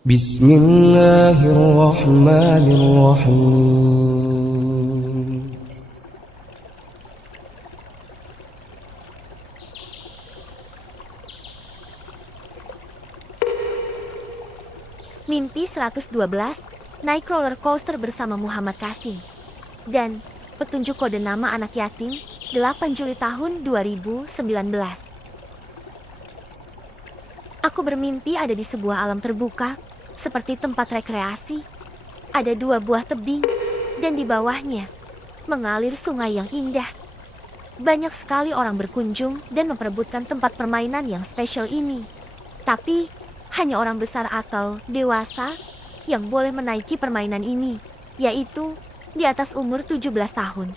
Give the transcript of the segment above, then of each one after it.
Bismillahirrahmanirrahim. Mimpi 112, naik roller coaster bersama Muhammad Qasim. Dan petunjuk kode nama anak yatim, 8 Juli tahun 2019. Aku bermimpi ada di sebuah alam terbuka, seperti tempat rekreasi. Ada 2 buah tebing, dan di bawahnya mengalir sungai yang indah. Banyak sekali orang berkunjung dan memperebutkan tempat permainan yang spesial ini. Tapi hanya orang besar atau dewasa yang boleh menaiki permainan ini, yaitu di atas umur 17 tahun.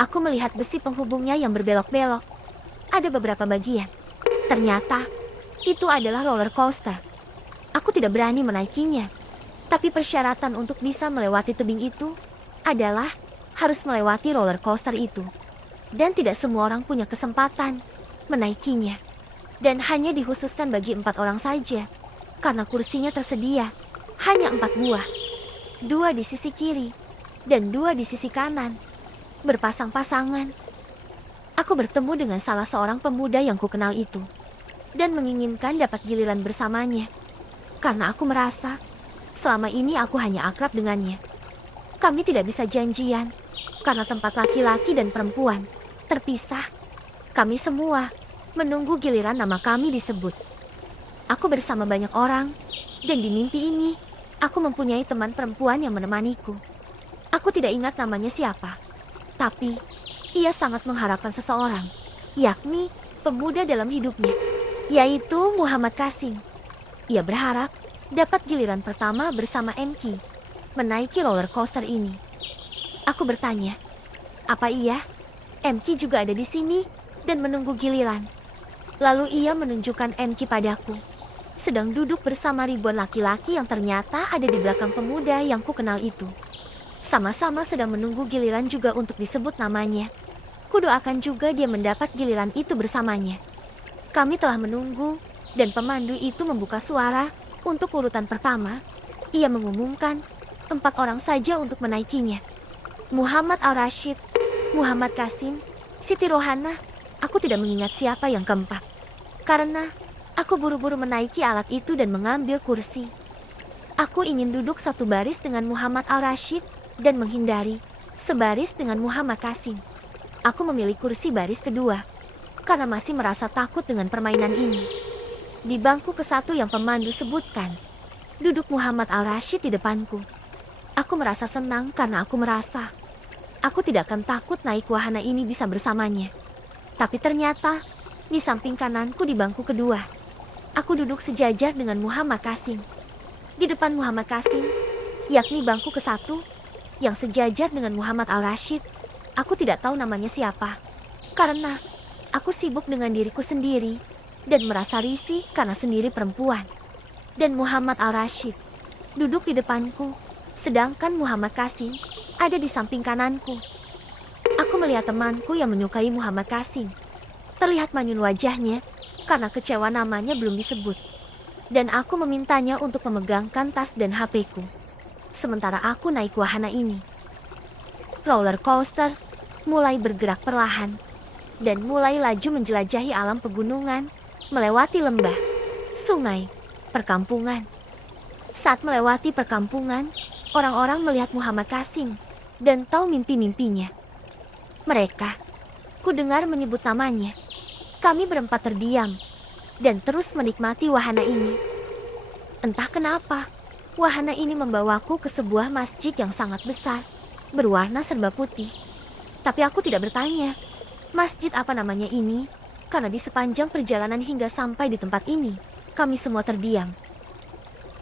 Aku melihat besi penghubungnya yang berbelok-belok. Ada beberapa bagian. Ternyata itu adalah roller coaster. Aku tidak berani menaikinya. Tapi persyaratan untuk bisa melewati tebing itu adalah harus melewati roller coaster itu. Dan tidak semua orang punya kesempatan menaikinya. Dan hanya dikhususkan bagi 4 orang saja. Karena kursinya tersedia hanya 4 buah. 2 di sisi kiri dan 2 di sisi kanan. Berpasang-pasangan. Aku bertemu dengan salah seorang pemuda yang kukenal itu. Dan menginginkan dapat giliran bersamanya. Karena aku merasa selama ini aku hanya akrab dengannya. Kami tidak bisa janjian. Karena tempat laki-laki dan perempuan terpisah. Kami semua menunggu giliran nama kami disebut. Aku bersama banyak orang. Dan di mimpi ini aku mempunyai teman perempuan yang menemaniku. Aku tidak ingat namanya siapa. Tapi ia sangat mengharapkan seseorang, yakni pemuda dalam hidupnya, yaitu Muhammad Qasim. Ia berharap dapat giliran pertama bersama MQ menaiki roller coaster ini. Aku bertanya, apa iya MQ juga ada di sini dan menunggu giliran? Lalu ia menunjukkan MQ padaku, sedang duduk bersama ribuan laki-laki yang ternyata ada di belakang pemuda yang kukenal itu. Sama-sama sedang menunggu giliran juga untuk disebut namanya. Kudoakan juga dia mendapat giliran itu bersamanya. Kami telah menunggu, dan pemandu itu membuka suara untuk urutan pertama. Ia mengumumkan 4 orang saja untuk menaikinya. Muhammad Al-Rashid, Muhammad Qasim, Siti Rohana. Aku tidak mengingat siapa yang keempat. Karena aku buru-buru menaiki alat itu dan mengambil kursi. Aku ingin duduk satu baris dengan Muhammad Al-Rashid dan menghindari sebaris dengan Muhammad Qasim. Aku memilih kursi baris kedua karena masih merasa takut dengan permainan ini. Di bangku ke-1 yang pemandu sebutkan, duduk Muhammad Al-Rashid di depanku. Aku merasa senang karena aku merasa aku tidak akan takut naik wahana ini bisa bersamanya. Tapi ternyata di samping kananku di bangku kedua, aku duduk sejajar dengan Muhammad Qasim. Di depan Muhammad Qasim, yakni bangku ke-1 yang sejajar dengan Muhammad Al-Rashid, aku tidak tahu namanya siapa. Karena aku sibuk dengan diriku sendiri dan merasa risih karena sendiri perempuan. Dan Muhammad Al-Rashid duduk di depanku, sedangkan Muhammad Qasim ada di samping kananku. Aku melihat temanku yang menyukai Muhammad Qasim. Terlihat manyun wajahnya karena kecewa namanya belum disebut. Dan aku memintanya untuk memegangkan tas dan HP-ku. Sementara aku naik wahana ini. Roller coaster mulai bergerak perlahan dan mulai laju menjelajahi alam pegunungan, melewati lembah, sungai, perkampungan. Saat melewati perkampungan, orang-orang melihat Muhammad Qasim dan tahu mimpi-mimpinya. Mereka, kudengar menyebut namanya. Kami berempat terdiam dan terus menikmati wahana ini. Entah kenapa, wahana ini membawaku ke sebuah masjid yang sangat besar, berwarna serba putih. Tapi aku tidak bertanya, masjid apa namanya ini, karena di sepanjang perjalanan hingga sampai di tempat ini, kami semua terdiam.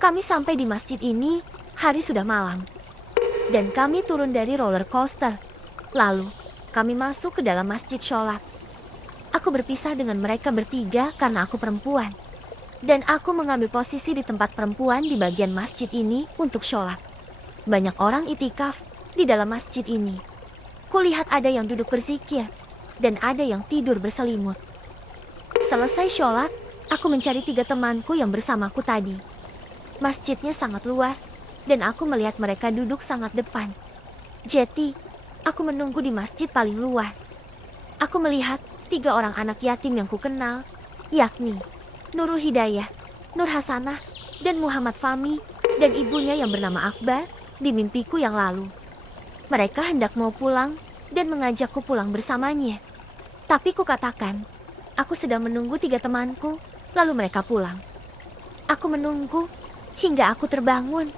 Kami sampai di masjid ini, hari sudah malam. Dan kami turun dari roller coaster. Lalu, kami masuk ke dalam masjid sholat. Aku berpisah dengan mereka bertiga karena aku perempuan. Dan aku mengambil posisi di tempat perempuan di bagian masjid ini untuk sholat. Banyak orang itikaf di dalam masjid ini. Kulihat ada yang duduk berzikir dan ada yang tidur berselimut. Selesai sholat, aku mencari 3 temanku yang bersamaku tadi. Masjidnya sangat luas, dan aku melihat mereka duduk sangat depan. Jadi, aku menunggu di masjid paling luar. Aku melihat 3 orang anak yatim yang kukenal, yakni Nurul Hidayah, Nur Hasanah, dan Muhammad Fahmi, dan ibunya yang bernama Akbar di mimpiku yang lalu. Mereka hendak mau pulang dan mengajakku pulang bersamanya. Tapi kukatakan, aku sedang menunggu 3 temanku, lalu mereka pulang. Aku menunggu hingga aku terbangun